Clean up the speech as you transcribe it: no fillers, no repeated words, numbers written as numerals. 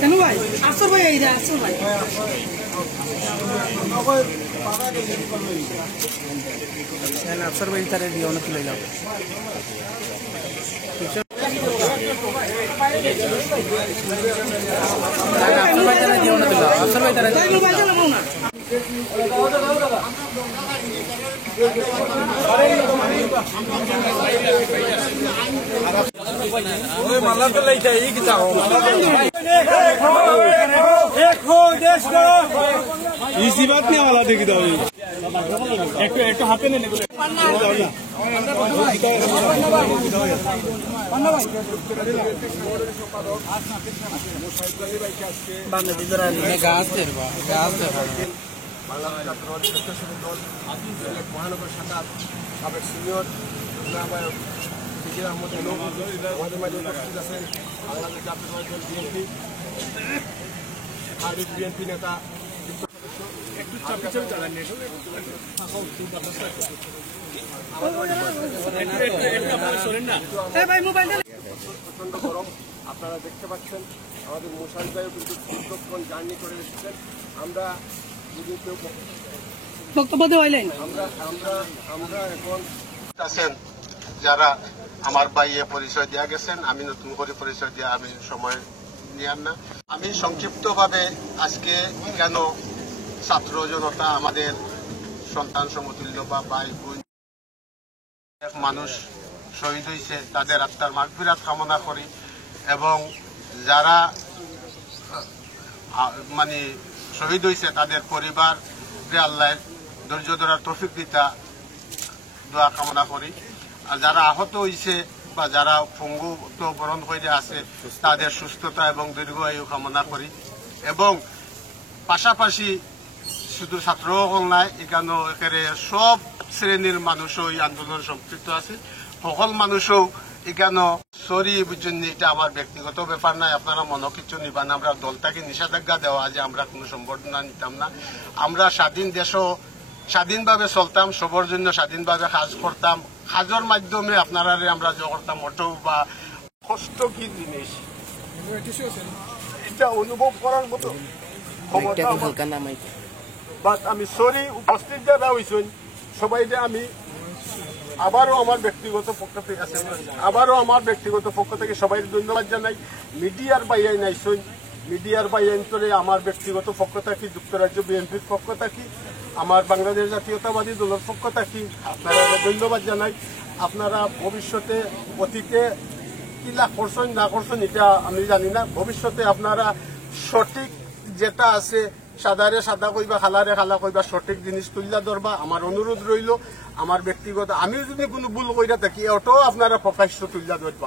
কেন ভাই আসর ভাই এই যা আসর ভাই अफसर भाई तारे दिया उन्हें ले जाओ अफसर भाई तारे दिया उन्हें अफसर भाई तारे माला तो ले जाए कि जाओ एक हो देश का इसी बात नहीं वाला देखी दो एक हाथे ने निकले মহানগর শাখার সাবেক সিনিয়র আহমদ এলো আমাদের মাঝে উপস্থিত আছেন বাংলাদেশ জাতীয়তাবাদী দল বিএনপি সাবেক বিএনপি নেতা প্রচন্ড গরম আপনারা দেখতে পাচ্ছেন আমাদের মোশাররফ ভাইও কিন্তু দীর্ঘক্ষণ জার্নি করে এসেছেন আমরা যদি কেউ বক্তব্য দেওয়াইলেন আমরা এখন আছেন যারা আমার ভাইয়ে পরিচয় দেওয়া গেছেন আমি নতুন করে পরিচয় দেওয়া আমি সময় নিয়ার না আমি সংক্ষিপ্তভাবে আজকে কেন ছাত্র জনতা আমাদের সন্তান সমতুল্য বা ভাই বোন এক মানুষ শহীদ হয়েছে তাদের আত্মার মাগফিরাত কামনা করি এবং যারা মানে শহীদ হয়েছে তাদের পরিবার আল্লাহ ধৈর্য ধরার তৌফিক দিতা দোয়া কামনা করি আর যারা আহত হয়েছে বা যারা পঙ্গুত্ব বরণ করে আছে তাদের সুস্থতা এবং দীর্ঘায়ু কামনা করি এবং পাশাপাশি শুধু ছাত্রসকল নাই এখানে একেবারে সব শ্রেণীর মানুষও এই আন্দোলন সম্পৃক্ত আছে সকল মানুষও এখানে সরি বুঝছেন এটা আমার ব্যক্তিগত ব্যাপার নাই আপনারা মনে কিছু নিবান আমরা দলটাকে নিষেধাজ্ঞা দেওয়া যে আমরা কোনো সম্বর্ধনা নিতাম না আমরা স্বাধীন দেশও স্বাধীনভাবে চলতাম সবার জন্য স্বাধীনভাবে কাজ করতাম কাজের মাধ্যমে আপনারা আমরা যে করতাম অটো বা কষ্ট কি জিনিস এটা অনুভব করার মতো বাট আমি সরি উপস্থিত যারা হয়েছেন সবাই আমি আবারও আমার ব্যক্তিগত পক্ষ থেকে সবাই ধন্যবাদ জানাই মিডিয়ার বাইরে নাইছেন মিডিয়ার বাইরে তোলে আমার ব্যক্তিগত পক্ষ থাকি যুক্তরাজ্য বিএনপির পক্ষ থাকি আমার বাংলাদেশ জাতীয়তাবাদী দলের পক্ষ থাকি আপনারা ধন্যবাদ জানাই আপনারা ভবিষ্যতে অতীতে কি লাভ করছেন না করছেন এটা আমি জানি না ভবিষ্যতে আপনারা সঠিক যেটা আছে সাদারে সাদা কইবা খালারে খালা কইবা সঠিক জিনিস তুলিয়া ধরবা আমার অনুরোধ রইল আমার ব্যক্তিগত আমিও যদি কোনো ভুল কইরা থাকি ওটাও আপনারা প্রকাশ্য তুলিয়া ধরবা